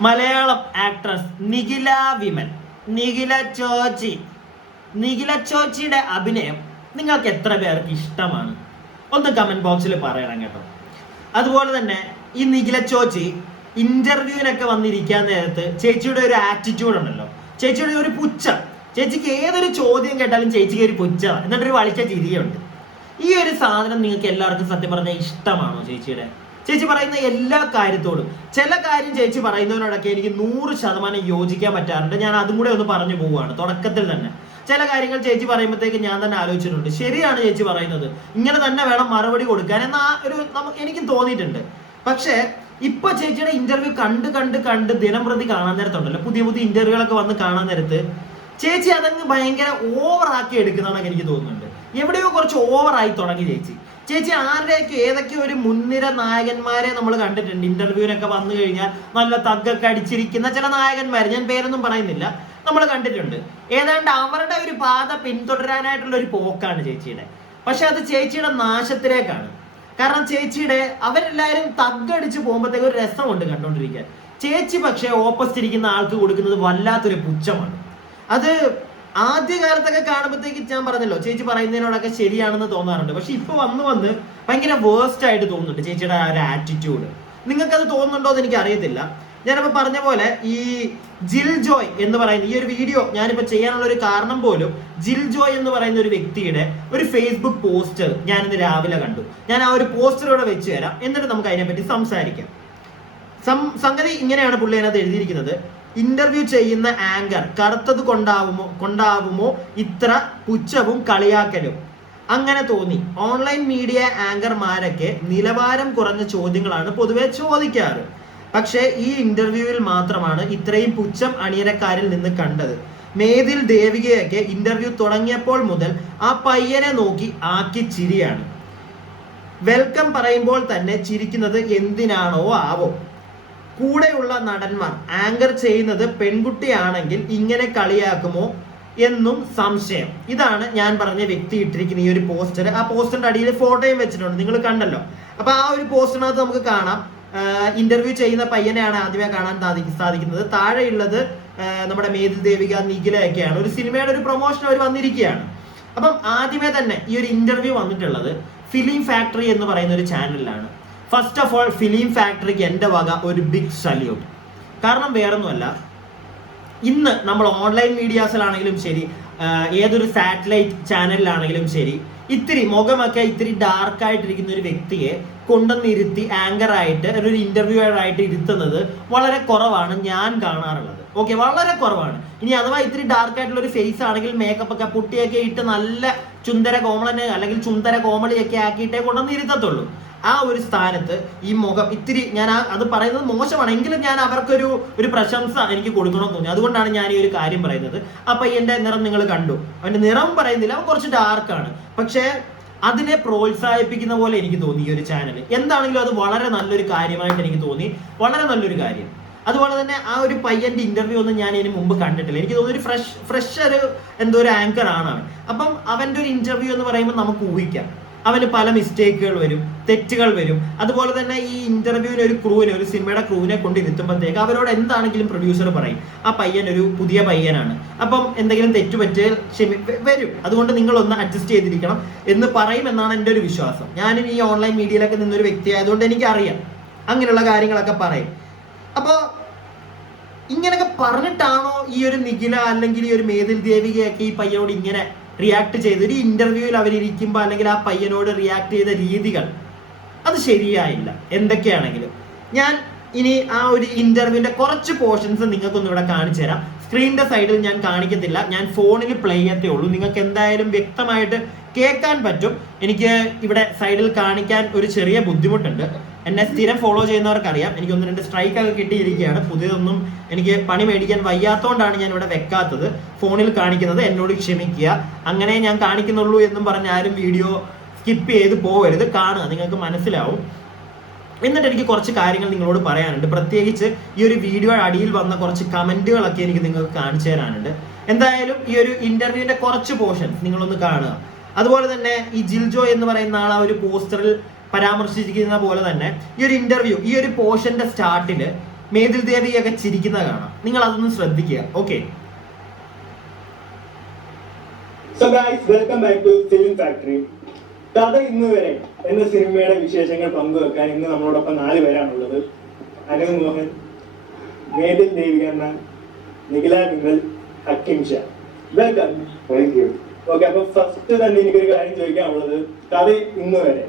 Malayalam actress Nikhila Vimal Nikhila ചോച്ചി. നിഖില ചോച്ചിയുടെ അഭിനയം നിങ്ങൾക്ക് എത്ര പേർക്ക് ഇഷ്ടമാണ്? ഒന്ന് കമന്റ് ബോക്സിൽ പറയണം കേട്ടോ. അതുപോലെ തന്നെ ഈ നിഖില ചോച്ചി ഇന്റർവ്യൂവിനൊക്കെ വന്നിരിക്കാൻ നേരത്ത് ചേച്ചിയുടെ ഒരു ആറ്റിറ്റ്യൂഡ് ഉണ്ടല്ലോ. ചേച്ചിയുടെ ഒരു പുച്ഛം. ചേച്ചിക്ക് ഏതൊരു ചോദ്യം കേട്ടാലും ചേച്ചിക്ക് ഒരു പുച്ഛ. എന്നിട്ടൊരു വളിച്ച ചിരിയുണ്ട്. ഈ ഒരു സാധനം നിങ്ങൾക്ക് എല്ലാവർക്കും സത്യം പറഞ്ഞാൽ ഇഷ്ടമാണോ ചേച്ചിയുടെ? ചേച്ചി പറയുന്ന എല്ലാ കാര്യത്തോടും. ചില കാര്യം ചേച്ചി പറയുന്നതിനോടൊക്കെ എനിക്ക് നൂറ് ശതമാനം യോജിക്കാൻ പറ്റാറുണ്ട്. ഞാൻ അതും കൂടെ ഒന്ന് പറഞ്ഞു പോവുകയാണ് തുടക്കത്തിൽ തന്നെ. ചില കാര്യങ്ങൾ ചേച്ചി പറയുമ്പോഴത്തേക്ക് ഞാൻ തന്നെ ആലോചിച്ചിട്ടുണ്ട്. ശരിയാണ് ചേച്ചി പറയുന്നത്. ഇങ്ങനെ തന്നെ വേണം മറുപടി കൊടുക്കാൻ എന്ന ഒരു നമുക്ക് എനിക്കും തോന്നിയിട്ടുണ്ട്. പക്ഷേ ഇപ്പൊ ചേച്ചിയുടെ ഇന്റർവ്യൂ കണ്ട് കണ്ട് കണ്ട് ദിനം പ്രതി കാണാൻ നേരത്തുണ്ടല്ലോ. പുതിയ പുതിയ ഇന്റർവ്യൂകളൊക്കെ വന്ന് കാണാൻ നേരത്ത് ചേച്ചി അതങ്ങ് ഭയങ്കര ഓവർ ആക്കി എടുക്കുന്നതാണെന്ന് എനിക്ക് തോന്നുന്നുണ്ട്. എവിടെയോ കുറച്ച് ഓവർ ആയി തുടങ്ങി ചേച്ചി. ചേച്ചി ആരുടെയൊക്കെ ഏതൊക്കെ ഒരു മുൻനിര നായകന്മാരെ നമ്മൾ കണ്ടിട്ടുണ്ട്? ഇന്റർവ്യൂവിനൊക്കെ വന്നു കഴിഞ്ഞാൽ നല്ല തഗ്ഗൊക്കെ അടിച്ചിരിക്കുന്ന ചില നായകന്മാർ ഞാൻ പേരൊന്നും പറയുന്നില്ല നമ്മൾ കണ്ടിട്ടുണ്ട്. ഏതാണ്ട് അവരുടെ ഒരു പാത പിന്തുടരാനായിട്ടുള്ള ഒരു പോക്കാണ് ചേച്ചിയുടെ. പക്ഷെ അത് ചേച്ചിയുടെ നാശത്തിലേക്കാണ്. കാരണം ചേച്ചിയുടെ അവരെല്ലാവരും തഗ്ഗടിച്ച് പോകുമ്പോഴത്തേക്ക് ഒരു രസമുണ്ട് കണ്ടുകൊണ്ടിരിക്കാൻ ചേച്ചി പക്ഷേ ഓപ്പോസിറ്റ് ഇരിക്കുന്ന ആൾക്ക് കൊടുക്കുന്നത് വല്ലാത്തൊരു പുച്ഛമാണ്. അത് ആദ്യ കാലത്തൊക്കെ കാണുമ്പോഴത്തേക്ക് ഞാൻ പറഞ്ഞല്ലോ ചേച്ചി പറയുന്നതിനോടൊക്കെ ശരിയാണെന്ന് തോന്നാറുണ്ട്. പക്ഷെ ഇപ്പൊ വന്ന് വന്ന് ഭയങ്കര വേസ്റ്റ് ആയിട്ട് തോന്നുന്നുണ്ട് ചേച്ചിയുടെ ആ ഒരു ആറ്റിറ്റ്യൂഡ് അത് തോന്നുന്നുണ്ടോ എന്ന് എനിക്ക് അറിയത്തില്ല. ഞാനിപ്പോ പറഞ്ഞ പോലെ ഈ ജിൽ ജോയ് എന്ന് പറയുന്ന ഈ ഒരു വീഡിയോ ഞാനിപ്പോ ചെയ്യാനുള്ള ഒരു കാരണം പോലും ജിൽ ജോയ് എന്ന് പറയുന്ന ഒരു വ്യക്തിയുടെ ഒരു ഫേസ്ബുക്ക് പോസ്റ്റർ ഞാൻ ഇന്ന് രാവിലെ കണ്ടു. ഞാൻ ആ ഒരു പോസ്റ്റർ ഇവിടെ വെച്ച് തരാം. എന്നിട്ട് നമുക്ക് അതിനെപ്പറ്റി സംസാരിക്കാം. സംഗതി ഇങ്ങനെയാണ് പുള്ളി അതിനകത്ത് എഴുതിയിരിക്കുന്നത്. ഇന്റർവ്യൂ ചെയ്യുന്ന ആങ്കർ കറുത്തത് കൊണ്ടാവുമോ കൊണ്ടാവുമോ ഇത്ര പുച്ഛവും കളിയാക്കലും? അങ്ങനെ തോന്നി. ഓൺലൈൻ മീഡിയ ആങ്കർമാരൊക്കെ നിലവാരം കുറഞ്ഞ ചോദ്യങ്ങളാണ് പൊതുവെ ചോദിക്കാറ്. പക്ഷേ ഈ ഇന്റർവ്യൂവിൽ മാത്രമാണ് ഇത്രയും പുച്ഛം അണിയരക്കാരിൽ നിന്ന് കണ്ടത്. മേതിൽ ദേവികയൊക്കെ ഇന്റർവ്യൂ തുടങ്ങിയപ്പോൾ മുതൽ ആ പയ്യനെ നോക്കി ആക്കി ചിരിയാണ്. വെൽക്കം പറയുമ്പോൾ തന്നെ ചിരിക്കുന്നത് എന്തിനാണോ ആവോ? കൂടെയുള്ള നടന്മാർ. ആങ്കർ ചെയ്യുന്നത് പെൺകുട്ടിയാണെങ്കിൽ ഇങ്ങനെ കളിയാക്കുമോ എന്നും സംശയം. ഇതാണ് ഞാൻ പറഞ്ഞ വ്യക്തി ഇട്ടിരിക്കുന്ന ഈ ഒരു പോസ്റ്റർ ആ പോസ്റ്ററിന്റെ അടിയിൽ ഫോട്ടോയും വെച്ചിട്ടുണ്ട്. നിങ്ങൾ കണ്ടല്ലോ. അപ്പൊ ആ ഒരു പോസ്റ്ററിനകത്ത് നമുക്ക് കാണാം. ഇന്റർവ്യൂ ചെയ്യുന്ന പയ്യനെയാണ് ആദ്യമേ കാണാൻ സാധി- സാധിക്കുന്നത്. താഴെയുള്ളത് നമ്മുടെ മേതിൽ ദേവിക നിഖിലയൊക്കെയാണ്. ഒരു സിനിമയുടെ ഒരു പ്രൊമോഷൻ അവർ വന്നിരിക്കുകയാണ്. അപ്പം ആദ്യമേ തന്നെ ഈ ഒരു ഇന്റർവ്യൂ വന്നിട്ടുള്ളത് ഫിലിം ഫാക്ടറി എന്ന് പറയുന്ന ഒരു ചാനലിലാണ് ഫസ്റ്റ് ഓഫ് ഓൾ ഫിലിം ഫാക്ടറിക്ക് എന്റെ വക ഒരു ബിഗ് സല്യൂട്ട് കാരണം വേറൊന്നുമല്ല ഇന്ന് നമ്മൾ ഓൺലൈൻ മീഡിയാസിലാണെങ്കിലും ശരി ഏതൊരു സാറ്റലൈറ്റ് ചാനലിലാണെങ്കിലും ശരി ഇത്തിരി മുഖമൊക്കെ ഇത്തിരി ഡാർക്ക് ആയിട്ടിരിക്കുന്ന ഒരു വ്യക്തിയെ കൊണ്ടുവന്നിരുത്തി ആങ്കർ ആയിട്ട് ഒരു ഇന്റർവ്യൂ ആയിട്ട് ഇരുത്തുന്നത് വളരെ കുറവാണ് ഞാൻ കാണാറുള്ളത്. ഓക്കെ വളരെ കുറവാണ്. ഇനി അഥവാ ഇത്തിരി ഡാർക്ക് ആയിട്ടുള്ള ഒരു ഫേസ് ആണെങ്കിൽ മേക്കപ്പ് ഒക്കെ പുട്ടിയൊക്കെ ഇട്ട് നല്ല ചുന്തര കോമളനെ അല്ലെങ്കിൽ ചുന്തര കോമളിയൊക്കെ ആക്കിയിട്ടേ കൊണ്ടുവന്ന് ഇരുത്തത്തുള്ളൂ. ആ ഒരു സ്ഥാനത്ത് ഈ മുഖം ഇത്തിരി ഞാൻ അത് പറയുന്നത് മോശമാണ്. എങ്കിലും ഞാൻ അവർക്കൊരു ഒരു പ്രശംസ എനിക്ക് കൊടുക്കണം തോന്നി. അതുകൊണ്ടാണ് ഞാൻ ഈ ഒരു കാര്യം പറയുന്നത്. അപ്പൊ എന്റെ നിറം നിങ്ങൾ കണ്ടു. അവന്റെ നിറം പറയുന്നില്ല. അവൻ കുറച്ച് ഡാർക്കാണ് പക്ഷേ അതിനെ പ്രോത്സാഹിപ്പിക്കുന്ന പോലെ എനിക്ക് തോന്നി ഈ ഒരു ചാനൽ എന്താണെങ്കിലും അത് വളരെ നല്ലൊരു കാര്യമായിട്ട് എനിക്ക് തോന്നി. വളരെ നല്ലൊരു കാര്യം. അതുപോലെ തന്നെ ആ ഒരു പയ്യന്റെ ഇന്റർവ്യൂ ഒന്നും ഞാൻ ഇതിന് മുമ്പ് കണ്ടിട്ടില്ല. എനിക്ക് തോന്നുന്നു ഒരു ഫ്രഷ് ഫ്രഷ് ഒരു എന്തോ ഒരു ആങ്കർ ആണ് അവൻ അപ്പം അവന്റെ ഒരു ഇന്റർവ്യൂ എന്ന് പറയുമ്പോൾ നമുക്ക് ഊഹിക്കാം. അവന് പല മിസ്റ്റേക്കുകൾ വരും തെറ്റുകൾ വരും. അതുപോലെ തന്നെ ഈ ഇന്റർവ്യൂവിന് ഒരു ക്രൂവിനെ ഒരു സിനിമയുടെ ക്രൂവിനെ കൊണ്ട് ഇരുത്തുമ്പോഴത്തേക്ക് അവരോട് എന്താണെങ്കിലും പ്രൊഡ്യൂസർ പറയും ആ പയ്യൻ ഒരു പുതിയ പയ്യനാണ്. അപ്പം എന്തെങ്കിലും തെറ്റുപറ്റിയാൽ ക്ഷമി വരും. അതുകൊണ്ട് നിങ്ങൾ ഒന്ന് അഡ്ജസ്റ്റ് ചെയ്തിരിക്കണം എന്ന് പറയും എന്നാണ് എന്റെ ഒരു വിശ്വാസം. ഞാനും ഈ ഓൺലൈൻ മീഡിയയിലൊക്കെ നിന്നൊരു വ്യക്തി ആയതുകൊണ്ട് എനിക്കറിയാം. അങ്ങനെയുള്ള കാര്യങ്ങളൊക്കെ പറയും. അപ്പോൾ ഇങ്ങനെയൊക്കെ പറഞ്ഞിട്ടാണോ ഈ ഒരു നിഖില അല്ലെങ്കിൽ ഈ ഒരു മേതിൽ ദേവികയൊക്കെ ഈ പയ്യനോട് ഇങ്ങനെ റിയാക്ട് ചെയ്ത് ഒരു ഇന്റർവ്യൂവിൽ അവരിയ്ക്കുമ്പോൾ അല്ലെങ്കിൽ ആ പയ്യനോട് റിയാക്ട് ചെയ്ത രീതികൾ അത് ശരിയായില്ല. എന്തൊക്കെയാണെങ്കിലും. ഞാൻ ഇനി ആ ഒരു ഇന്റർവ്യൂവിന്റെ കുറച്ച് പോർഷൻസ് നിങ്ങൾക്കൊന്ന് ഇവിടെ കാണിച്ചു തരാം. സ്ക്രീനിന്റെ സൈഡിൽ ഞാൻ കാണിക്കത്തില്ല. ഞാൻ ഫോണിൽ പ്ലേ ചെയ്യത്തേ ഉള്ളൂ. നിങ്ങൾക്ക് എന്തായാലും വ്യക്തമായിട്ട് കേൾക്കാൻ പറ്റും. എനിക്ക് ഇവിടെ സൈഡിൽ കാണിക്കാൻ ഒരു ചെറിയ ബുദ്ധിമുട്ടുണ്ട്. എന്നെ സ്ഥിരം ഫോളോ ചെയ്യുന്നവർക്കറിയാം. എനിക്ക് ഒന്ന് രണ്ട് സ്ട്രൈക്ക് ഒക്കെ കിട്ടിയിരിക്കുകയാണ്. പുതിയതൊന്നും എനിക്ക് പണി മേടിക്കാൻ വയ്യാത്തതുകൊണ്ടാണ് ഞാൻ ഇവിടെ വെക്കാത്തത്. ഫോണിൽ കാണിക്കുന്നത് എന്നോട് ക്ഷമിക്കുക. അങ്ങനെ ഞാൻ കാണിക്കുന്നുള്ളൂ എന്നും പറഞ്ഞ് ആരും വീഡിയോ സ്കിപ്പ് ചെയ്ത് പോകരുത് കാണുക. നിങ്ങൾക്ക് മനസ്സിലാവും. എന്നിട്ട് എനിക്ക് കുറച്ച് കാര്യങ്ങൾ നിങ്ങളോട് പറയാനുണ്ട്. പ്രത്യേകിച്ച് ഈ ഒരു വീഡിയോ അടിയിൽ വന്ന കുറച്ച് കമന്റുകളൊക്കെ എനിക്ക് നിങ്ങൾക്ക് കാണിച്ചു തരാനുണ്ട്. എന്തായാലും ഈ ഒരു ഇന്റർവ്യൂവിന്റെ കുറച്ച് പോർഷൻസ് നിങ്ങളൊന്ന് കാണുക. അതുപോലെ തന്നെ ഈ ജിൽജോ എന്ന് പറയുന്ന ആൾ ആ ഒരു പോസ്റ്ററിൽ പരാമർശിച്ചിരിക്കുന്ന പോലെ തന്നെ ഈ ഒരു ഇന്റർവ്യൂ ഈ ഒരു പോർഷന്റെ സ്റ്റാർട്ടിൽ മേതിൽ ദേവിയൊക്കെ ചിരിക്കുന്നത് കാണാം. നിങ്ങൾ അതൊന്ന് ശ്രദ്ധിക്കുക. Okay so guys welcome back to film factory കഥ ഇന്ന് വരെ എന്ന സിനിമയുടെ വിശേഷങ്ങൾ പങ്കുവെക്കാൻ ഇന്ന് നമ്മളോടൊപ്പം നാല് പേരാണുള്ളത്. അനു മോഹൻ മേതിൽ ദേവി എന്ന Nikhila Vimal Hakkim Shah. Welcome thank you okay അപ്പൊ ഫസ്റ്റ് തന്നെ എനിക്കൊരു കാര്യം ചോദിക്കാനുള്ളത്. കഥ ഇന്ന് വരെ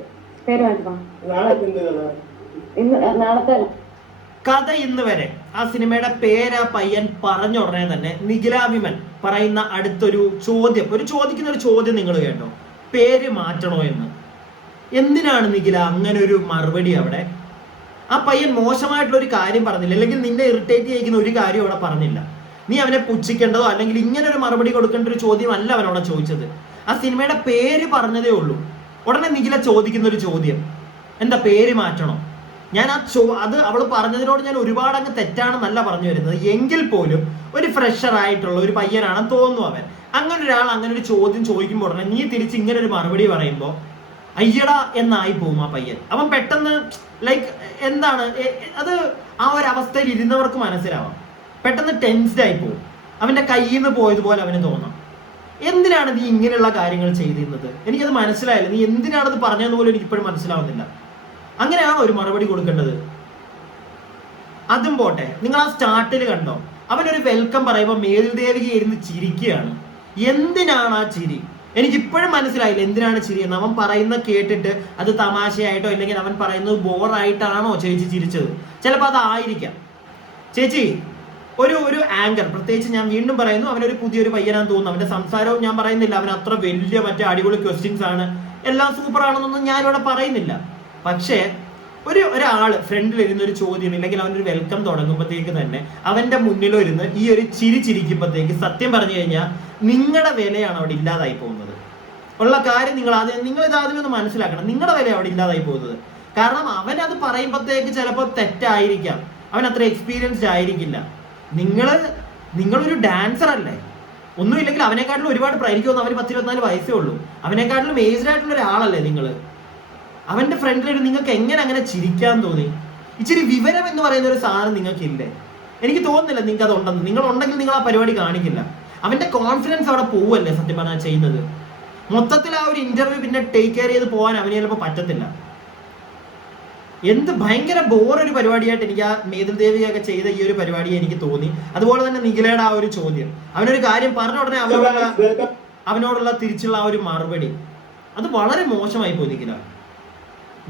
കഥ? ഇന്ന് നാളത്തെ കഥ ഇന്ന് വരെ ആ സിനിമയുടെ പേര് ആ പയ്യൻ പറഞ്ഞ ഉടനെ തന്നെ നിഖിലാഭിമൻ പറയുന്ന അടുത്തൊരു ചോദ്യം. ഒരു ചോദിക്കുന്ന ഒരു ചോദ്യം നിങ്ങൾ കേട്ടോ. പേര് മാറ്റണോ എന്ന്. എന്തിനാണ് നിഖില അങ്ങനെ ഒരു മറുപടി അവിടെ? ആ പയ്യൻ മോശമായിട്ടുള്ള ഒരു കാര്യം പറഞ്ഞില്ല. അല്ലെങ്കിൽ നിന്നെ ഇറിറ്റേറ്റ് ചെയ്യിക്കുന്ന ഒരു കാര്യം അവിടെ പറഞ്ഞില്ല. നീ അവനെ പുച്ഛിക്കേണ്ടതോ അല്ലെങ്കിൽ ഇങ്ങനെ ഒരു മറുപടി കൊടുക്കേണ്ട ഒരു ചോദ്യം അല്ല അവനോട് ചോദിച്ചത്. ആ സിനിമയുടെ പേര് പറഞ്ഞതേ ഉള്ളൂ. ഉടനെ നിഖില ചോദിക്കുന്ന ഒരു ചോദ്യം. എന്താ പേര് മാറ്റണോ? ഞാൻ ആ ചോ അത് അവൾ പറഞ്ഞതിനോട് ഞാൻ ഒരുപാട് അങ്ങ് തെറ്റാണെന്നല്ല പറഞ്ഞു വരുന്നത്. എങ്കിൽ പോലും ഒരു ഫ്രഷർ ആയിട്ടുള്ള ഒരു പയ്യനാണെന്ന് തോന്നുന്നു അവൻ. അങ്ങനെ ഒരാൾ അങ്ങനെ ഒരു ചോദ്യം ചോദിക്കുമ്പോൾ ഉടനെ നീ തിരിച്ച് ഇങ്ങനെ ഒരു മറുപടി പറയുമ്പോൾ അയ്യട എന്നായി പോകും ആ പയ്യൻ. അവൻ പെട്ടെന്ന് ലൈക്ക് എന്താണ് അത് ആ ഒരു അവസ്ഥയിൽ ഇരുന്നവർക്ക് മനസ്സിലാവാം. പെട്ടെന്ന് ടെൻസ്ഡ് ആയി പോകും അവന്റെ കയ്യിൽ നിന്ന് പോയതുപോലെ അവന് തോന്നാം. എന്തിനാണ് നീ ഇങ്ങനെയുള്ള കാര്യങ്ങൾ ചെയ്തിരുന്നത്? എനിക്കത് മനസ്സിലായില്ല. നീ എന്തിനാണത് പറഞ്ഞതെന്ന് പോലും എനിക്ക് ഇപ്പോഴും മനസ്സിലാവുന്നില്ല. അങ്ങനെയാണോ ഒരു മറുപടി കൊടുക്കേണ്ടത്? അതും പോട്ടെ. നിങ്ങൾ ആ സ്റ്റാർട്ടിൽ കണ്ടോ? അവനൊരു വെൽക്കം പറയുമ്പോൾ മേൽദേവിക ഇരുന്ന് ചിരിക്കുകയാണ്. എന്തിനാണ് ആ ചിരി? എനിക്കിപ്പോഴും മനസ്സിലായില്ല എന്തിനാണ് ചിരി എന്ന്. അവൻ പറയുന്ന കേട്ടിട്ട് അത് തമാശയായിട്ടോ അല്ലെങ്കിൽ അവൻ പറയുന്നത് ബോറായിട്ടാണോ ചേച്ചി ചിരിച്ചത്? ചിലപ്പോൾ അതായിരിക്കാം ചേച്ചി ഒരു ഒരു ആങ്കർ പ്രത്യേകിച്ച് ഞാൻ വീണ്ടും പറയുന്നു അവനൊരു പുതിയൊരു പയ്യനാന്ന് തോന്നുന്നു. അവന്റെ സംസാരവും ഞാൻ പറയുന്നില്ല. അവൻ അത്ര വലിയ മറ്റേ അടിപൊളി ക്വസ്റ്റ്യൻസ് ആണ്. എല്ലാം സൂപ്പർ ആണെന്നൊന്നും ഞാനിവിടെ പറയുന്നില്ല. പക്ഷേ ഒരു ഒരാൾ ഫ്രണ്ടിൽ ഇരുന്ന് ഒരു ചോദ്യം ഇല്ലെങ്കിൽ അവനൊരു വെൽക്കം തുടങ്ങുമ്പോഴത്തേക്ക് തന്നെ അവന്റെ മുന്നിലൊരുന്ന് ഈ ഒരു ചിരി ചിരിക്കുമ്പോഴത്തേക്ക് സത്യം പറഞ്ഞു കഴിഞ്ഞാൽ നിങ്ങളുടെ വിലയാണ് അവിടെ ഇല്ലാതായി പോകുന്നത്. ഉള്ള കാര്യം നിങ്ങൾ ആദ്യം നിങ്ങൾ ഇത് ആദ്യം ഒന്ന് മനസ്സിലാക്കണം. നിങ്ങളുടെ വില അവിടെ ഇല്ലാതായി പോകുന്നത്. കാരണം അവൻ അത് പറയുമ്പോഴത്തേക്ക് ചിലപ്പോൾ തെറ്റായിരിക്കാം. അവൻ അത്ര എക്സ്പീരിയൻസ്ഡ് ആയിരിക്കില്ല. നിങ്ങൾ നിങ്ങളൊരു ഡാൻസർ അല്ലേ? ഒന്നുമില്ലെങ്കിൽ അവനെക്കാട്ടിലും ഒരുപാട് പ്ര- എനിക്ക് തോന്നുന്നു അവന് പത്തിരുപത്തിനാല് വയസ്സേ ഉള്ളൂ. അവനെക്കാട്ടിലും ഏജ്ഡ് ആയിട്ടുള്ള ഒരാളല്ലേ നിങ്ങൾ അവന്റെ ഫ്രണ്ടിലൊരു നിങ്ങൾക്ക് എങ്ങനെ അങ്ങനെ ചിരിക്കാൻ തോന്നി? ഇച്ചിരി വിവരം എന്ന് പറയുന്ന ഒരു സാധനം നിങ്ങൾക്കില്ലേ? എനിക്ക് തോന്നുന്നില്ല നിങ്ങൾക്ക് അത് ഉണ്ടെന്ന് നിങ്ങൾ ഉണ്ടെങ്കിൽ നിങ്ങൾ ആ പരിപാടി കാണിക്കില്ല. അവന്റെ കോൺഫിഡൻസ് അവിടെ പോവല്ലേ സത്യം പറഞ്ഞാൽ ചെയ്യുന്നത്? മൊത്തത്തിൽ ആ ഒരു ഇന്റർവ്യൂ പിന്നെ ടേക്ക് കെയർ ചെയ്ത് പോകാൻ അവന് ചിലപ്പോൾ പറ്റത്തില്ല. എന്ത് ഭയങ്കര ബോർ ഒരു പരിപാടിയായിട്ട് എനിക്ക് ആ മേതിൽ ദേവിയൊക്കെ ചെയ്ത ഈ ഒരു പരിപാടി എനിക്ക് തോന്നി. അതുപോലെ തന്നെ നിഖിലയുടെ ആ ഒരു ചോദ്യം. അവനൊരു കാര്യം പറഞ്ഞ ഉടനെ അവനോടുള്ള അവനോടുള്ള തിരിച്ചുള്ള ആ ഒരു മറുപടി. അത് വളരെ മോശമായി പോയി നിഖില.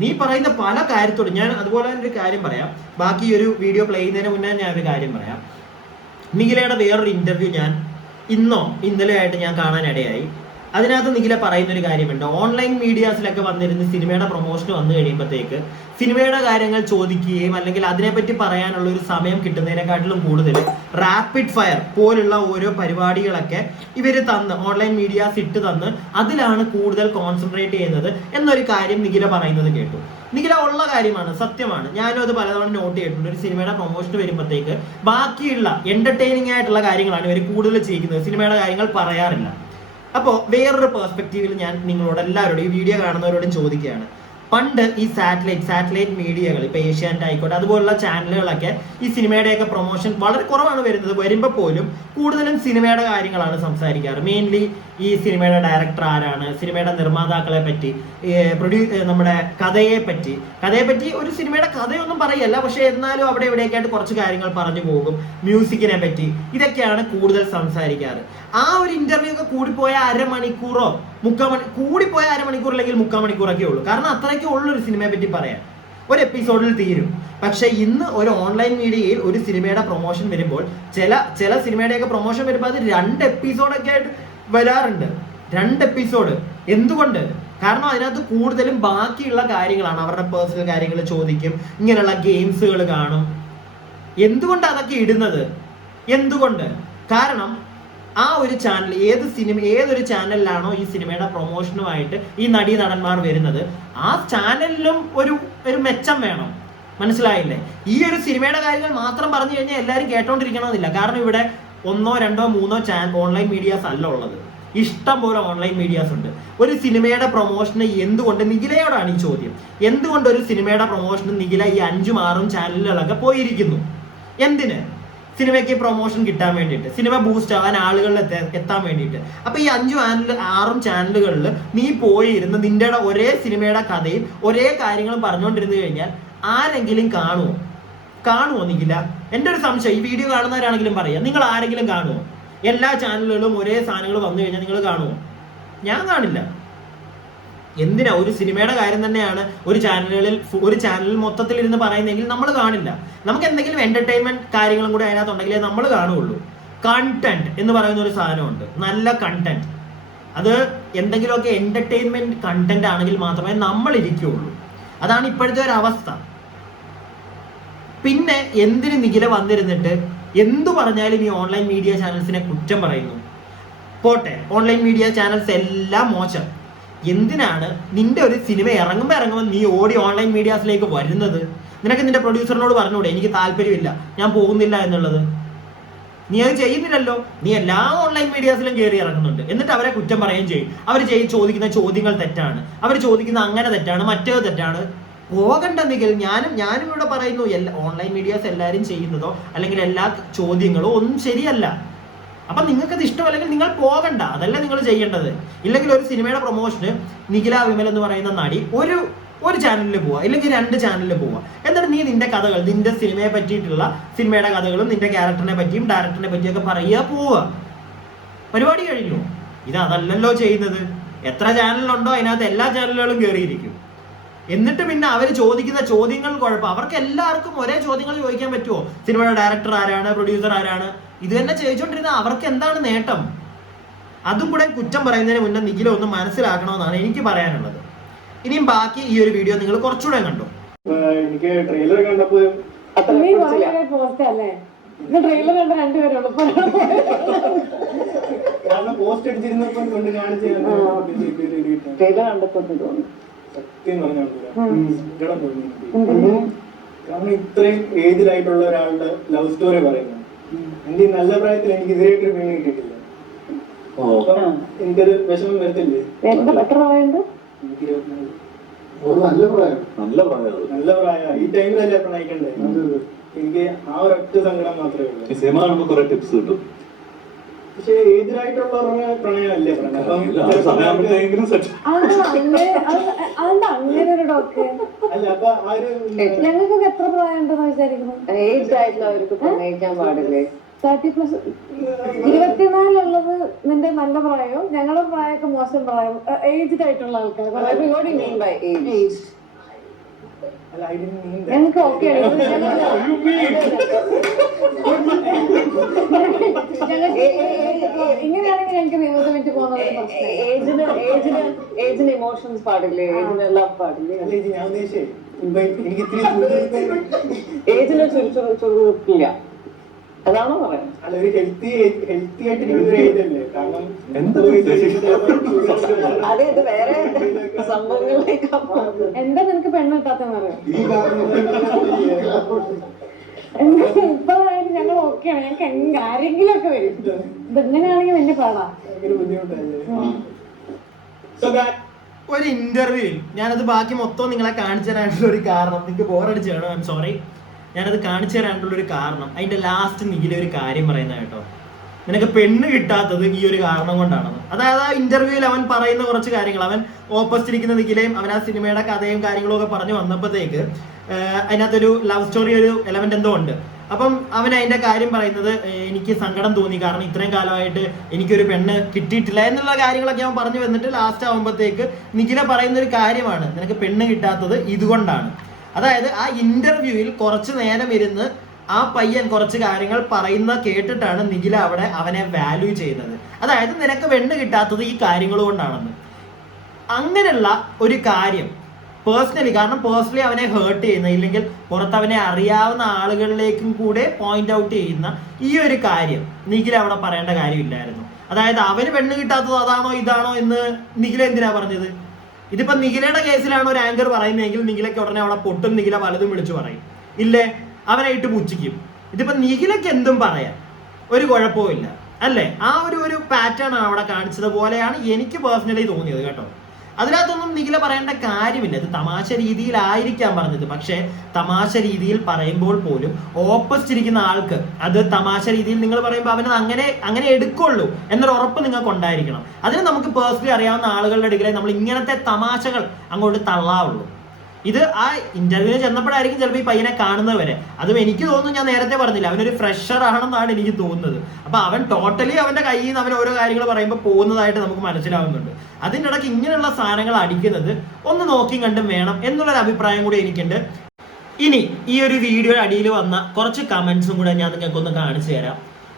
നീ പറയുന്ന പല കാര്യത്തോടും ഞാൻ അതുപോലെ തന്നെ ഒരു കാര്യം പറയാം. ബാക്കി ഒരു വീഡിയോ പ്ലേ ചെയ്യുന്നതിന് മുന്നേ ഞാൻ ഒരു കാര്യം പറയാം. നിഖിലയുടെ വേറൊരു ഇന്റർവ്യൂ ഞാൻ ഇന്നോ ഇന്നലെ ആയിട്ട് ഞാൻ കാണാനിടയായി. അതിനകത്ത് നിഖില പറയുന്ന ഒരു കാര്യമുണ്ട്. ഓൺലൈൻ മീഡിയാസിലൊക്കെ വന്നിരുന്ന് സിനിമയുടെ പ്രൊമോഷൻ വന്നു കഴിയുമ്പോഴത്തേക്ക് സിനിമയുടെ കാര്യങ്ങൾ ചോദിക്കുകയും അല്ലെങ്കിൽ അതിനെപ്പറ്റി പറയാനുള്ള ഒരു സമയം കിട്ടുന്നതിനെക്കാട്ടിലും കൂടുതൽ റാപ്പിഡ് ഫയർ പോലുള്ള ഓരോ പരിപാടികളൊക്കെ ഇവർ തന്ന് ഓൺലൈൻ മീഡിയാസ് ഇട്ട് തന്ന് അതിലാണ് കൂടുതൽ കോൺസെൻട്രേറ്റ് ചെയ്യുന്നത് എന്നൊരു കാര്യം നിഖില പറയുന്നത് കേട്ടു. നിഖില ഉള്ള കാര്യമാണ് സത്യമാണ്. ഞാനും അത് പലതവണ നോട്ട് ചെയ്തിട്ടുണ്ട്. ഒരു സിനിമയുടെ പ്രൊമോഷൻ വരുമ്പോഴത്തേക്ക് ബാക്കിയുള്ള എന്റർടൈനിങ് ആയിട്ടുള്ള കാര്യങ്ങളാണ് ഇവർ കൂടുതൽ ചെയ്യുന്നത് സിനിമയുടെ കാര്യങ്ങൾ പറയാറില്ല. അപ്പോൾ വേറൊരു പെർസ്പെക്റ്റീവിൽ ഞാൻ നിങ്ങളോട് എല്ലാവരോടും ഈ വീഡിയോ കാണുന്നവരോടും ചോദിക്കുകയാണ്. പണ്ട് ഈ സാറ്റലൈറ്റ് സാറ്റലൈറ്റ് മീഡിയകൾ ഇപ്പൊ ഏഷ്യാനെറ്റ് ആയിക്കോട്ടെ അതുപോലുള്ള ചാനലുകളൊക്കെ ഈ സിനിമയുടെയൊക്കെ പ്രൊമോഷൻ വളരെ കുറവാണ് വരുന്നത്. വരുമ്പോൾ പോലും കൂടുതലും സിനിമയുടെ കാര്യങ്ങളാണ് സംസാരിക്കാറ്. മെയിൻലി ഈ സിനിമയുടെ ഡയറക്ടർ ആരാണ് സിനിമയുടെ നിർമ്മാതാക്കളെ പറ്റി പ്രൊഡ്യൂ നമ്മുടെ കഥയെ പറ്റി. കഥയെ പറ്റി ഒരു സിനിമയുടെ കഥയൊന്നും പറയല്ല പക്ഷെ എന്നാലും അവിടെ ഇവിടെയൊക്കെ ആയിട്ട് കുറച്ച് കാര്യങ്ങൾ പറഞ്ഞു പോകും. മ്യൂസിക്കിനെ പറ്റി ഇതൊക്കെയാണ് കൂടുതൽ സംസാരിക്കാറ്. ആ ഒരു ഇന്റർവ്യൂ ഒക്കെ കൂടിപ്പോയ അരമണിക്കൂറോ മുക്കാൽ മണി കൂടിപ്പോയ അരമണിക്കൂർ അല്ലെങ്കിൽ മുക്കാൽ മണിക്കൂറൊക്കെ ഉള്ളൂ. കാരണം അത്രയ്ക്ക് ഉള്ളൊരു സിനിമയെ പറ്റി പറയാൻ ഒരു എപ്പിസോഡിൽ തീരും. പക്ഷെ ഇന്ന് ഒരു ഓൺലൈൻ മീഡിയയിൽ ഒരു സിനിമയുടെ പ്രൊമോഷൻ വരുമ്പോൾ ചില ചില സിനിമയുടെയൊക്കെ പ്രൊമോഷൻ വരുമ്പോൾ അത് രണ്ട് എപ്പിസോഡൊക്കെ ആയിട്ട് വരാറുണ്ട്. രണ്ട് എപ്പിസോഡ് എന്തുകൊണ്ട്? കാരണം അതിനകത്ത് കൂടുതലും ബാക്കിയുള്ള കാര്യങ്ങളാണ്. അവരുടെ പേഴ്സണൽ കാര്യങ്ങൾ ചോദിക്കും. ഇങ്ങനെയുള്ള ഗെയിംസുകൾ കാണും. എന്തുകൊണ്ട് അതൊക്കെ ഇടുന്നത്? എന്തുകൊണ്ട്? കാരണം ആ ഒരു ചാനൽ ഏത് സിനിമ ഏതൊരു ചാനലിലാണോ ഈ സിനിമയുടെ പ്രൊമോഷനുമായിട്ട് ഈ നടീ നടന്മാർ വരുന്നത്? ആ ചാനലിലും ഒരു ഒരു മെച്ചം വേണം. മനസ്സിലായില്ലേ? ഈ ഒരു സിനിമയുടെ കാര്യങ്ങൾ മാത്രം പറഞ്ഞു കഴിഞ്ഞാൽ എല്ലാവരും കേട്ടോണ്ടിരിക്കണമെന്നില്ല. കാരണം ഇവിടെ ഒന്നോ രണ്ടോ മൂന്നോ ചാൻ ഓൺലൈൻ മീഡിയാസ് അല്ല ഉള്ളത്. ഇഷ്ടം പോലെ ഓൺലൈൻ മീഡിയാസ് ഉണ്ട്. ഒരു സിനിമയുടെ പ്രൊമോഷന് എന്തുകൊണ്ട് നിഖിലയോടാണ് ഈ ചോദ്യം? എന്തുകൊണ്ട് ഒരു സിനിമയുടെ പ്രൊമോഷന് നിഖില ഈ അഞ്ചും ആറും ചാനലുകളൊക്കെ പോയിരിക്കുന്നു? എന്തിന്? സിനിമയ്ക്ക് പ്രൊമോഷൻ കിട്ടാൻ വേണ്ടിയിട്ട്. സിനിമ ബൂസ്റ്റ് ആവാൻ ആളുകളിൽ എത്ത- എത്താൻ വേണ്ടിയിട്ട്. അപ്പൊ ഈ അഞ്ചു ആറും ചാനലുകളിൽ നീ പോയിരുന്ന് നിന്റെ ഒരേ സിനിമയുടെ കഥയും ഒരേ കാര്യങ്ങളും പറഞ്ഞുകൊണ്ടിരുന്നു കഴിഞ്ഞാൽ ആരെങ്കിലും കാണുമോ കാണുമോ നിഖില? എന്റെ ഒരു സംശയം. ഈ വീഡിയോ കാണുന്നവരാണെങ്കിലും പറയാം. നിങ്ങൾ ആരെങ്കിലും കാണുമോ എല്ലാ ചാനലുകളും ഒരേ സാധനങ്ങൾ വന്നു കഴിഞ്ഞാൽ നിങ്ങൾ കാണുമോ ഞാൻ കാണില്ല. എന്തിനാ? ഒരു സിനിമയുടെ കാര്യം തന്നെയാണ് ഒരു ചാനലുകളിൽ ഒരു ചാനലിൽ മൊത്തത്തിൽ ഇരുന്ന് പറയുന്നെങ്കിൽ നമ്മൾ കാണില്ല. നമുക്ക് എന്തെങ്കിലും എന്റർടൈൻമെന്റ് കാര്യങ്ങളും കൂടി അതിനകത്തുണ്ടെങ്കിലേ നമ്മൾ കാണുകയുള്ളൂ. കണ്ടന്റ് എന്ന് പറയുന്ന ഒരു സാധനമുണ്ട്. നല്ല കണ്ടന്റ് അത് എന്തെങ്കിലുമൊക്കെ എന്റർടൈൻമെന്റ് കണ്ടന്റ് ആണെങ്കിൽ മാത്രമേ നമ്മൾ ഇരിക്കുകയുള്ളൂ അതാണ് ഇപ്പോഴത്തെ ഒരു അവസ്ഥ. പിന്നെ എന്തിന് നിഖില വന്നിരുന്നിട്ട് എന്തു പറഞ്ഞാലും ഈ ഓൺലൈൻ മീഡിയ ചാനൽസിനെ കുറ്റം പറയുന്നു? പോട്ടെ ഓൺലൈൻ മീഡിയ ചാനൽസ് എല്ലാം മോശം. എന്തിനാണ് നിന്റെ ഒരു സിനിമ ഇറങ്ങുമ്പോൾ ഇറങ്ങുമ്പോൾ നീ ഓടി ഓൺലൈൻ മീഡിയാസിലേക്ക് വരുന്നത്? നിനക്ക് നിന്റെ പ്രൊഡ്യൂസറിനോട് പറഞ്ഞൂടെ എനിക്ക് താല്പര്യമില്ല ഞാൻ പോകുന്നില്ല എന്നുള്ളത്? നീ അത് ചെയ്യുന്നില്ലല്ലോ. നീ എല്ലാ ഓൺലൈൻ മീഡിയാസിലും കയറി ഇറങ്ങുന്നുണ്ട്. എന്നിട്ട് അവരെ കുറ്റം പറയുകയും ചെയ്യും. അവർ ചെയ്ത് ചോദിക്കുന്ന ചോദ്യങ്ങൾ തെറ്റാണ്. അവർ ചോദിക്കുന്ന അങ്ങനെ തെറ്റാണ് മറ്റേത് തെറ്റാണ്. പോകണ്ട നിഖിൽ ഞാനും ഞാനും ഇവിടെ പറയുന്നു എല്ലാ ഓൺലൈൻ മീഡിയാസ് എല്ലാവരും ചെയ്യുന്നതോ അല്ലെങ്കിൽ എല്ലാ ചോദ്യങ്ങളോ ഒന്നും ശരിയല്ല. അപ്പൊ നിങ്ങൾക്ക് അത് ഇഷ്ടമല്ലെങ്കിൽ നിങ്ങൾ പോകണ്ട. അതല്ല നിങ്ങൾ ചെയ്യേണ്ടത്. ഇല്ലെങ്കിൽ ഒരു സിനിമയുടെ പ്രൊമോഷന് നിഖില വിമൽ എന്ന് പറയുന്ന നടി ഒരു ഒരു ചാനലിൽ പോവാ. ഇല്ലെങ്കിൽ രണ്ട് ചാനലിൽ പോവാ. എന്നിട്ട് നീ നിന്റെ കഥകൾ നിന്റെ സിനിമയെ പറ്റിയിട്ടുള്ള സിനിമയുടെ കഥകളും നിന്റെ ക്യാരക്ടറിനെ പറ്റിയും ഡയറക്ടറിനെ പറ്റിയൊക്കെ പറയുക പോവുക. പരിപാടി കഴിഞ്ഞു. ഇത് അതല്ലല്ലോ ചെയ്യുന്നത്. എത്ര ചാനലുണ്ടോ അതിനകത്ത് എല്ലാ ചാനലുകളും കയറിയിരിക്കും എന്നിട്ട് പിന്നെ അവർ ചോദിക്കുന്ന ചോദ്യങ്ങൾ കുഴപ്പം. അവർക്ക് എല്ലാവർക്കും ഒരേ ചോദ്യങ്ങൾ ചോദിക്കാൻ പറ്റുമോ സിനിമയുടെ ഡയറക്ടർ ആരാണ്? പ്രൊഡ്യൂസർ ആരാണ്? ഇത് തന്നെ ചോദിച്ചുകൊണ്ടിരുന്ന അവർക്ക് എന്താണ് നേട്ടം? അതും കൂടെ കുറ്റം പറയുന്നതിന് മുന്നേ നിഖില ഒന്ന് മനസ്സിലാക്കണമെന്നാണ് എനിക്ക് പറയാനുള്ളത്. ഇനിയും ബാക്കി ഈ ഒരു വീഡിയോ നിങ്ങൾ കുറച്ചുകൂടെ കണ്ടു? എനിക്ക് ട്രെയിലർ കണ്ടപ്പോൾ ട്രെയിലർ കണ്ട രണ്ടുപേരുള്ളൂ. പോസ്റ്റ് അടിച്ചിരുന്നപ്പോ കൊണ്ട് കാണിച്ചു ട്രെയിലർ കണ്ടപ്പോ തോന്നുന്നു സത്യം പറഞ്ഞാൽ സങ്കടം തോന്നി. കാരണം ഇത്രയും ഏജിലായിട്ടുള്ള ഒരാളുടെ ലവ് സ്റ്റോറി പറയുന്നു എന്റെ ഈ നല്ല പ്രായത്തിൽ എനിക്ക് ഇതിനായിട്ടൊരു പെണ്ണ് കിട്ടിയിട്ടില്ല. എനിക്കത് എനിക്കൊരു വിഷമം വരത്തില്ലേ? എനിക്ക് ഇരുപത്തിനാല്. നല്ല പ്രായം. നല്ല പ്രായം നല്ല പ്രായം ഈ ടൈമിലല്ലേ പ്രണയിക്കണ്ടേ എനിക്ക് ആ ഒരൊറ്റ സങ്കടം മാത്രമേ ഉള്ളൂ. സിനിമ കുറെ ടിപ്സ് കിട്ടും. പക്ഷേ പ്രണയമല്ലേ അങ്ങനെ ഒരു ഡോക്ടർ ഞങ്ങൾക്കൊക്കെ എത്ര പ്രായമുണ്ടെന്ന് വിചാരിക്കുന്നു? ഏജ് ആയിട്ടുള്ളവർക്ക് പ്രണയിക്കാൻ പാടില്ലേ? തേർട്ടി പ്ലസ് ഇരുപത്തിനാലുള്ളത് നിന്റെ നല്ല പ്രായവും ഞങ്ങളുടെ പ്രായമൊക്കെ മോശം പ്രായവും ഏജ്ഡ് ആയിട്ടുള്ള ആൾക്കാർ ഞങ്ങൾക്ക് ഓക്കെ ഇങ്ങനെയാണെങ്കിൽ ഞങ്ങൾക്ക് നിയമത്തെ പറ്റി പോകുന്ന ഇമോഷൻസ് പാടില്ലേ? ഏജിന് ലവ് പാടില്ലേ? ഏജിന് ചുരു ചുരുക്കില്ല. അതാണോ പറയുന്നത് അല്ല ഒരു ഹെൽത്തി ഹെൽത്തി ആയിട്ട് ഇരിക്കുന്ന ഒരു കാരണം എന്ത് ഒരു അതെ ഇത് വേറെ സംഭവങ്ങളിലേക്കാ എന്താ നിനക്ക് പെണ്ണ് കിട്ടാത്തെന്ന് ഇപ്പഴായാലും ഞങ്ങൾ ഓക്കെയാണ് ഞങ്ങൾക്ക് ആരെങ്കിലും ഒക്കെ വരും ഇതെങ്ങനെയാണെങ്കിൽ വലിയ പാടാ. ഒരു ഇന്റർവ്യൂവിൽ ഞാനത് ബാക്കി മൊത്തം നിങ്ങളെ കാണിച്ചു തരാനുള്ള ഒരു കാരണം. നിങ്ങൾക്ക് ബോറടിച്ച് വേണം ഐ സോറി ഞാനത് കാണിച്ചു തരാനുള്ള ഒരു കാരണം അതിന്റെ ലാസ്റ്റ് നീല ഒരു കാര്യം പറയുന്ന കേട്ടോ. നിനക്ക് പെണ്ണ് കിട്ടാത്തത് ഈ ഒരു കാരണം കൊണ്ടാണെന്ന്. അതായത് ആ ഇന്റർവ്യൂവിൽ അവൻ പറയുന്ന കുറച്ച് കാര്യങ്ങൾ. അവൻ ഓപ്പോസിറ്റ് ഇരിക്കുന്ന നിഖിലയും അവൻ ആ സിനിമയുടെ കഥയും കാര്യങ്ങളും ഒക്കെ പറഞ്ഞു വന്നപ്പോഴത്തേക്ക് അതിനകത്തൊരു ലവ് സ്റ്റോറി ഒരു എലമെന്റ് എന്തോ ഉണ്ട്. അപ്പം അവൻ അതിന്റെ കാര്യം പറയുന്നത് എനിക്ക് സങ്കടം തോന്നി. കാരണം ഇത്രയും കാലമായിട്ട് എനിക്കൊരു പെണ്ണ് കിട്ടിയിട്ടില്ല എന്നുള്ള കാര്യങ്ങളൊക്കെ അവൻ പറഞ്ഞു വന്നിട്ട് ലാസ്റ്റ് ആകുമ്പോഴത്തേക്ക് നിഖില പറയുന്ന ഒരു കാര്യമാണ്. നിനക്ക് പെണ്ണ് കിട്ടാത്തത് ഇതുകൊണ്ടാണ്. അതായത് ആ ഇന്റർവ്യൂവിൽ കുറച്ച് നേരം ഇരുന്ന് ആ പയ്യൻ കുറച്ച് കാര്യങ്ങൾ പറയുന്ന കേട്ടിട്ടാണ് നിഖില അവിടെ അവനെ വാല്യൂ ചെയ്യുന്നത് അതായത് നിനക്ക് വെണ്ണ് കിട്ടാത്തത് ഈ കാര്യങ്ങൾ കൊണ്ടാണെന്ന്. അങ്ങനെയുള്ള ഒരു കാര്യം പേഴ്സണലി കാരണം പേഴ്സണലി അവനെ ഹേർട്ട് ചെയ്യുന്ന ഇല്ലെങ്കിൽ പുറത്ത് അവനെ അറിയാവുന്ന ആളുകളിലേക്കും കൂടെ പോയിന്റ് ഔട്ട് ചെയ്യുന്ന ഈ ഒരു കാര്യം നിഖില അവിടെ പറയേണ്ട കാര്യമില്ലായിരുന്നു. അതായത് അവന് പെണ്ണ് കിട്ടാത്തത് അതാണോ ഇതാണോ എന്ന് നിഖില എന്തിനാ പറഞ്ഞത്? ഇതിപ്പോ നിഖിലയുടെ കേസിലാണ് ഒരു ആങ്കർ പറയുന്നതെങ്കിൽ നിഖിലയ്ക്ക് ഉടനെ അവിടെ പൊട്ടും നിഖില വലതും വിളിച്ചു പറയും. ഇല്ലേ? അവനായിട്ട് പൂച്ചിക്കും ഇതിപ്പോ നിഖിലയ്ക്ക് എന്തും പറയാം? ഒരു കുഴപ്പവും ഇല്ല അല്ലേ? ആ ഒരു ഒരു പാറ്റേൺ ആണ് അവിടെ കാണിച്ചത് പോലെയാണ് എനിക്ക് പേഴ്സണലി തോന്നിയത് കേട്ടോ. അതിനകത്തൊന്നും നിഖില പറയേണ്ട കാര്യമില്ല. ഇത് തമാശ രീതിയിലായിരിക്കാം പറഞ്ഞത്. പക്ഷേ തമാശ രീതിയിൽ പറയുമ്പോൾ പോലും ഓപ്പോസിറ്റ് ഇരിക്കുന്ന ആൾക്ക് അത് തമാശ രീതിയിൽ നിങ്ങൾ പറയുമ്പോൾ അവനത് അങ്ങനെ അങ്ങനെ എടുക്കുള്ളൂ എന്നൊരു ഉറപ്പ് നിങ്ങൾക്ക് ഉണ്ടായിരിക്കണം. അതിന് നമുക്ക് പേഴ്സണലി അറിയാവുന്ന ആളുകളുടെ അടുക്കലേ നമ്മൾ ഇങ്ങനത്തെ തമാശകൾ അങ്ങോട്ട് തള്ളാവുള്ളൂ. ഇത് ആ ഇന്റർവ്യൂ ചെന്നപ്പോഴായിരിക്കും ചിലപ്പോൾ ഈ പയ്യനെ കാണുന്നത് വരെ അതും എനിക്ക് തോന്നുന്നു ഞാൻ നേരത്തെ പറഞ്ഞില്ല അവനൊരു ഫ്രഷർ ആണെന്നാണ് എനിക്ക് തോന്നുന്നത്. അപ്പൊ അവൻ ടോട്ടലി അവന്റെ കയ്യിൽ നിന്ന് അവൻ ഓരോ കാര്യങ്ങൾ പറയുമ്പോൾ പോകുന്നതായിട്ട് നമുക്ക് മനസ്സിലാവുന്നുണ്ട്. അതിന്റെ ഇടയ്ക്ക് ഇങ്ങനെയുള്ള സാധനങ്ങൾ അടിക്കുന്നത് ഒന്ന് നോക്കി കണ്ടും വേണം എന്നുള്ളൊരു അഭിപ്രായം കൂടി എനിക്കുണ്ട്. ഇനി ഈ ഒരു വീഡിയോയുടെ അടിയിൽ വന്ന കുറച്ച് കമന്റ്സും കൂടെ ഞാൻ നിങ്ങൾക്ക് ഒന്ന് കാണിച്ചു തരാം.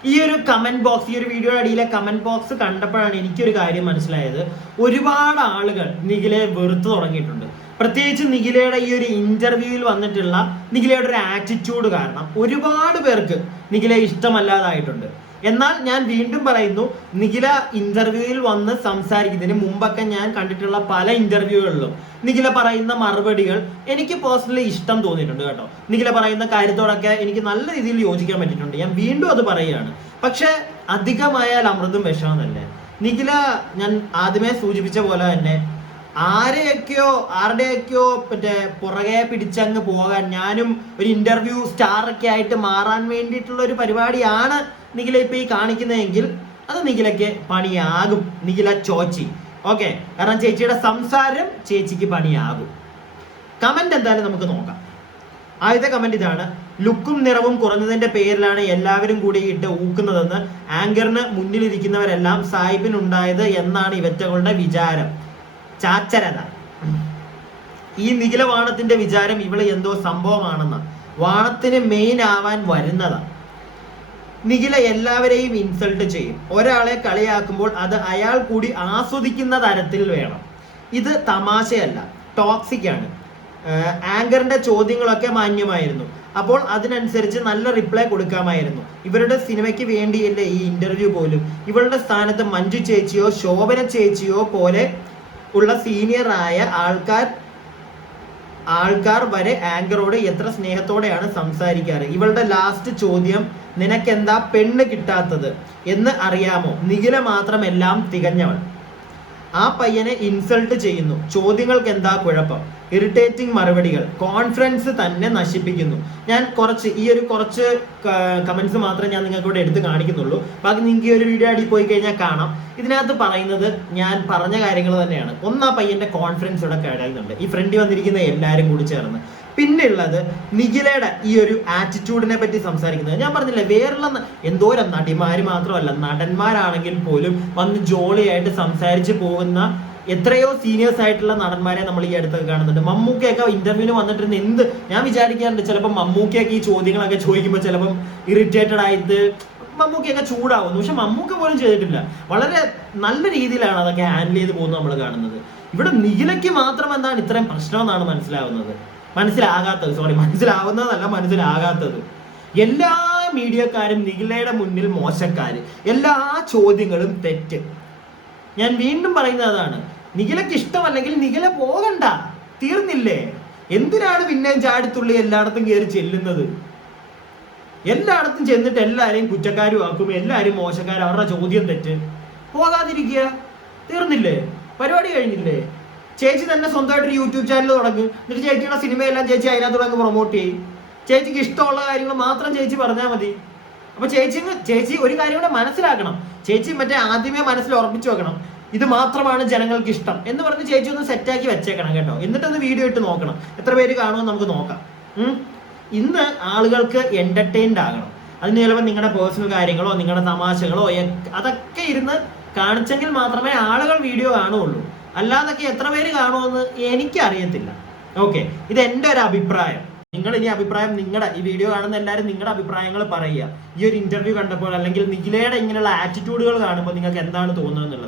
ഈ ഒരു കമന്റ് ബോക്സ് ഈ ഒരു വീഡിയോയുടെ അടിയിലെ കമന്റ് ബോക്സ് കണ്ടപ്പോഴാണ് എനിക്കൊരു കാര്യം മനസ്സിലായത്. ഒരുപാട് ആളുകൾ നിഖിലെ വെറുത്തു തുടങ്ങിയിട്ടുണ്ട്. പ്രത്യേകിച്ച് നിഖിലയുടെ ഈ ഒരു ഇന്റർവ്യൂവിൽ വന്നിട്ടുള്ള നിഖിലയുടെ ഒരു ആറ്റിറ്റ്യൂഡ് കാരണം ഒരുപാട് പേർക്ക് നിഖിലയെ ഇഷ്ടമല്ലാതായിട്ടുണ്ട്. എന്നാൽ ഞാൻ വീണ്ടും പറയുന്നു നിഖില ഇന്റർവ്യൂവിൽ വന്ന് സംസാരിക്കുന്നതിന് മുമ്പൊക്കെ ഞാൻ കണ്ടിട്ടുള്ള പല ഇന്റർവ്യൂകളിലും നിഖില പറയുന്ന മറുപടികൾ എനിക്ക് പേഴ്സണലി ഇഷ്ടം തോന്നിയിട്ടുണ്ട് കേട്ടോ. നിഖില പറയുന്ന കാര്യത്തോടൊക്കെ എനിക്ക് നല്ല രീതിയിൽ യോജിക്കാൻ പറ്റിയിട്ടുണ്ട്. ഞാൻ വീണ്ടും അത് പറയുകയാണ്. പക്ഷെ അധികമായാൽ അമൃതും വിഷമെന്നല്ലേ നിഖില ഞാൻ ആദ്യമേ സൂചിപ്പിച്ച പോലെ തന്നെ ആരെയൊക്കെയോ ആരുടെയൊക്കെയോ മറ്റേ പുറകെ പിടിച്ചങ്ങ് പോകാൻ ഞാനും ഒരു ഇന്റർവ്യൂ സ്റ്റാർ ഒക്കെ ആയിട്ട് മാറാൻ വേണ്ടിയിട്ടുള്ള ഒരു പരിപാടിയാണ് നിഖില ഇപ്പൊ ഈ കാണിക്കുന്നതെങ്കിൽ അത് നിഖിലയ്ക്ക് പണിയാകും. നിഖില ചോച്ചി. ഓക്കെ കാരണം ചേച്ചിയുടെ സംസാരം ചേച്ചിക്ക് പണിയാകും. കമന്റ് എന്തായാലും നമുക്ക് നോക്കാം. ആദ്യത്തെ കമന്റ് ഇതാണ് ലുക്കും നിറവും കുറഞ്ഞതിന്റെ പേരിലാണ് എല്ലാവരും കൂടി ഇട്ട് ഊക്കുന്നതെന്ന് ആങ്കറിന് മുന്നിലിരിക്കുന്നവരെല്ലാം സാഹിബിനുണ്ടായത് എന്നാണ് ഇവറ്റകളുടെ വിചാരം. ചാച്ചരത. ഈ നിഖില വാണത്തിന്റെ വിചാരം ഇവൾ എന്തോ സംഭവമാണെന്ന്. വാണത്തിന് മെയിൻ ആവാൻ വരുന്നതാ. നിഖില എല്ലാവരെയും ഇൻസൾട്ട് ചെയ്യും. ഒരാളെ കളിയാക്കുമ്പോൾ അത് അയാൾ കൂടി ആസ്വദിക്കുന്ന തരത്തിൽ വേണം. ഇത് തമാശയല്ല ടോക്സിക് ആണ്. ആങ്കറിന്റെ ചോദ്യങ്ങളൊക്കെ മാന്യമായിരുന്നു. അപ്പോൾ അതിനനുസരിച്ച് നല്ല റിപ്ലൈ കൊടുക്കാമായിരുന്നു. ഇവരുടെ സിനിമയ്ക്ക് വേണ്ടിയല്ലേ ഈ ഇന്റർവ്യൂ പോലും? ഇവളുടെ സ്ഥാനത്ത് മഞ്ജു ചേച്ചിയോ ശോഭന ചേച്ചിയോ പോലെ ഉള്ള സീനിയർ ആയ ആൾക്കാർ ആൾക്കാർ വരെ ആങ്കറോട് എത്ര സ്നേഹത്തോടെയാണ് സംസാരിക്കാറ്? ഇവളുടെ ലാസ്റ്റ് ചോദ്യം നിനക്കെന്താ പെണ്ണ് കിട്ടാത്തത്? എന്ന് അറിയാമോ? നിഖില മാത്രമെല്ലാം തികഞ്ഞവൾ. ആ പയ്യനെ ഇൻസൾട്ട് ചെയ്യുന്നു. ചോദ്യങ്ങൾക്ക് എന്താ കുഴപ്പം? ഇറിറ്റേറ്റിംഗ് മറുപടികൾ. കോൺഫിഡൻസ് തന്നെ നശിപ്പിക്കുന്നു. ഞാൻ കുറച്ച് ഈ ഒരു കുറച്ച് കമൻസ് മാത്രമേ ഞാൻ നിങ്ങൾക്ക് ഇവിടെ എടുത്ത് കാണിക്കുന്നുള്ളൂ. ബാക്കി നിങ്ങൾക്ക് ഈ ഒരു വീഡിയോ അടി പോയി കഴിഞ്ഞാൽ കാണാം. ഇതിനകത്ത് പറയുന്നത് ഞാൻ പറഞ്ഞ കാര്യങ്ങൾ തന്നെയാണ്. ഒന്നാ പയ്യന്റെ കോൺഫിഡൻസ് ഇവിടെ കേടായുന്നുണ്ട് ഈ ഫ്രണ്ടിൽ വന്നിരിക്കുന്ന എല്ലാവരും കൂടി ചേർന്ന്. പിന്നെ ഉള്ളത് നിഖിലയുടെ ഈ ഒരു ആറ്റിറ്റ്യൂഡിനെ പറ്റി സംസാരിക്കുന്നത്. ഞാൻ പറഞ്ഞില്ലേ വേറുള്ള എന്തോരം നടിമാര് മാത്രമല്ല നടന്മാരാണെങ്കിൽ പോലും വന്ന് ജോളിയായിട്ട് സംസാരിച്ച് പോകുന്ന എത്രയോ സീനിയേഴ്സ് ആയിട്ടുള്ള നടന്മാരെ നമ്മൾ ഈ അടുത്തൊക്കെ കാണുന്നുണ്ട്. മമ്മൂക്കയൊക്കെ ഇന്റർവ്യൂവിന് വന്നിട്ടിരുന്ന എന്ത്? ഞാൻ വിചാരിക്കാറുണ്ട് ചിലപ്പോൾ മമ്മൂക്കയൊക്കെ ഈ ചോദ്യങ്ങളൊക്കെ ചോദിക്കുമ്പോൾ ചിലപ്പം ഇറിറ്റേറ്റഡ് ആയിട്ട് മമ്മൂക്കയൊക്കെ ചൂടാവുന്നു. പക്ഷെ മമ്മൂക്ക പോലും ചെയ്തിട്ടില്ല. വളരെ നല്ല രീതിയിലാണ് അതൊക്കെ ഹാൻഡിൽ ചെയ്ത് പോകുന്നത് നമ്മൾ കാണുന്നത്. ഇവിടെ നീലയ്ക്ക് മാത്രം എന്താണ് ഇത്രയും പ്രശ്നമെന്നാണ് മനസ്സിലാവുന്നത്. മനസ്സിലാകാത്തത്. സോറി മനസ്സിലാവുന്നതല്ല മനസ്സിലാകാത്തത്. എല്ലാ മീഡിയക്കാരും നീലയുടെ മുന്നിൽ മോശക്കാര്. എല്ലാ ചോദ്യങ്ങളും തെറ്റ്. ഞാൻ വീണ്ടും പറയുന്നത് അതാണ്. നിഖിലക്ക് ഇഷ്ടമല്ലെങ്കിൽ നിഖില പോകണ്ട. തീർന്നില്ലേ? എന്തിനാണ് പിന്നെ ചാടിത്തുള്ളി എല്ലായിടത്തും കയറി ചെല്ലുന്നത്? എല്ലായിടത്തും ചെന്നിട്ട് എല്ലാവരെയും കുറ്റക്കാരും ആക്കും എല്ലാവരും മോശക്കാരും അവരുടെ ചോദ്യം തെറ്റ്. പോകാതിരിക്കുക. തീർന്നില്ലേ? പരിപാടി കഴിഞ്ഞില്ലേ? ചേച്ചി തന്നെ സ്വന്തമായിട്ട് ഒരു യൂട്യൂബ് ചാനൽ തുടങ്ങും. എന്നിട്ട് ചേച്ചിയുടെ സിനിമയെല്ലാം ചേച്ചി അതിനകത്ത് തുടങ്ങി പ്രൊമോട്ട് ചെയ്യും. ചേച്ചിക്ക് ഇഷ്ടമുള്ള കാര്യങ്ങൾ മാത്രം ചേച്ചി പറഞ്ഞാൽ മതി. അപ്പൊ ചേച്ചി ചേച്ചി ഒരു കാര്യം കൂടെ മനസ്സിലാക്കണം. ചേച്ചി മറ്റേ ആദ്യമേ മനസ്സിൽ ഉറപ്പിച്ചു വെക്കണം. ഇത് മാത്രമാണ് ജനങ്ങൾക്ക് ഇഷ്ടം എന്ന് പറഞ്ഞ് ചേച്ചി ഒന്ന് സെറ്റാക്കി വെച്ചേക്കണം കേട്ടോ. എന്നിട്ടൊന്ന് വീഡിയോ ഇട്ട് നോക്കണം. എത്ര പേര് കാണുമെന്ന് നമുക്ക് നോക്കാം. ഇന്ന് ആളുകൾക്ക് എന്റർടൈൻഡ് ആകണം. അതിന് ചിലപ്പോൾ നിങ്ങളുടെ പേഴ്സണൽ കാര്യങ്ങളോ നിങ്ങളുടെ തമാശകളോ അതൊക്കെ ഇരുന്ന് കാണിച്ചെങ്കിൽ മാത്രമേ ആളുകൾ വീഡിയോ കാണുകയുള്ളൂ അല്ലാതൊക്കെ എത്ര പേര് കാണുമെന്ന് എനിക്കറിയത്തില്ല. ഓക്കെ ഇത് എന്റെ ഒരു അഭിപ്രായം. നിങ്ങൾ ഇനി അഭിപ്രായം നിങ്ങളുടെ ഈ വീഡിയോ കാണുന്ന എല്ലാവരും നിങ്ങളുടെ അഭിപ്രായങ്ങൾ പറയുക. ഈ ഒരു ഇന്റർവ്യൂ കണ്ടപ്പോൾ അല്ലെങ്കിൽ നിഖിലയുടെ ഇങ്ങനെയുള്ള ആറ്റിറ്റ്യൂഡുകൾ കാണുമ്പോൾ നിങ്ങൾക്ക് എന്താണ് തോന്നുന്നത്